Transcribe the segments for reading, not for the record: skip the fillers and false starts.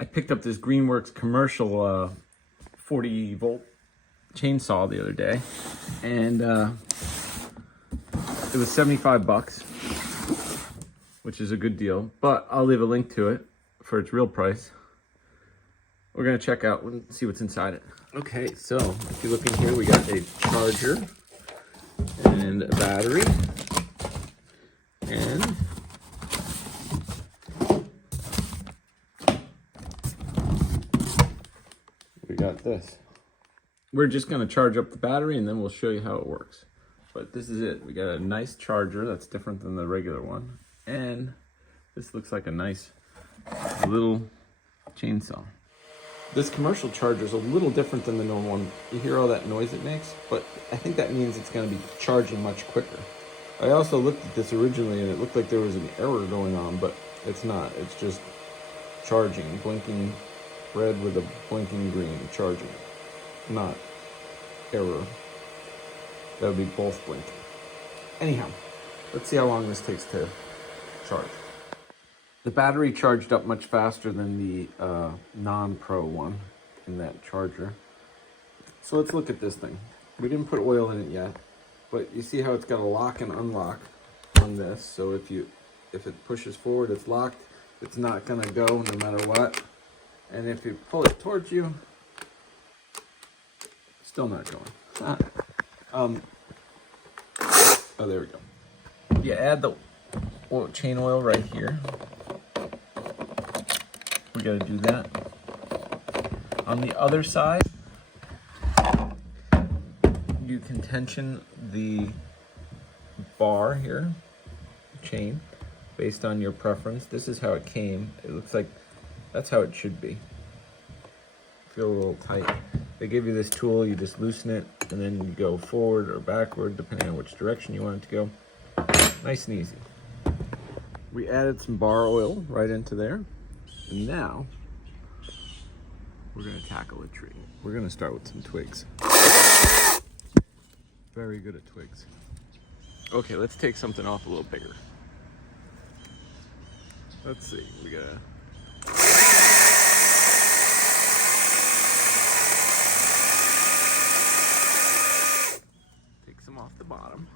I picked up this Greenworks commercial 40 volt chainsaw the other day, and it was 75 bucks, which is a good deal, but I'll leave a link to it for its real price. We're gonna check out and see what's inside it. Okay, so if you look in here, we got a charger and a battery, and we got this. We're just gonna charge up the battery and then we'll show you how it works. But this is it. We got a nice charger that's different than the regular one. And this looks like a nice little chainsaw. This commercial charger is a little different than the normal one. You hear all that noise it makes, but I think that means it's gonna be charging much quicker. I also looked at this originally and it looked like there was an error going on, but it's not. It's just charging, blinking red with a blinking green, charging. Not error. That would be both blinking. Anyhow, let's see how long this takes to charge. The battery charged up much faster than the non-pro one in that charger. So let's look at this thing. We didn't put oil in it yet, but you see how it's got a lock and unlock on this. So if it pushes forward, it's locked. It's not gonna go no matter what. And if you pull it towards you, still not going. Oh, there we go. You add the chain oil right here. We gotta do that. On the other side, you can tension the bar here, chain, based on your preference. This is how it came. It looks like that's how it should be. Feel a little tight. They give you this tool, you just loosen it, and then you go forward or backward, depending on which direction you want it to go. Nice and easy. We added some bar oil right into there. And now, we're gonna tackle a tree. We're gonna start with some twigs. Very good at twigs. Okay, let's take something off a little bigger. Let's see, we gotta... take some off the bottom.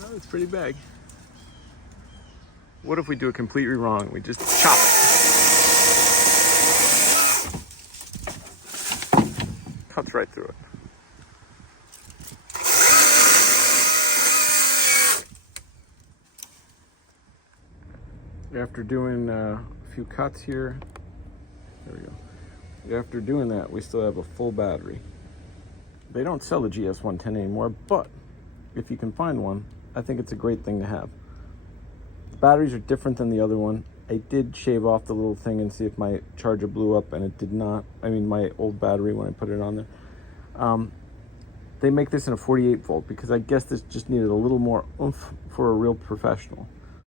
Oh, it's pretty big. What if we do it completely wrong? We just chop it. Cuts right through it. After doing a few cuts here, there we go. After doing that, we still have a full battery. They don't sell the gs110 anymore, but if you can find one, I think it's a great thing to have. The batteries are different than the other one. I did shave off the little thing and see if my charger blew up, and it did not. I mean, my old battery when I put it on there. They make this in a 48 volt because I guess this just needed a little more oomph for a real professional.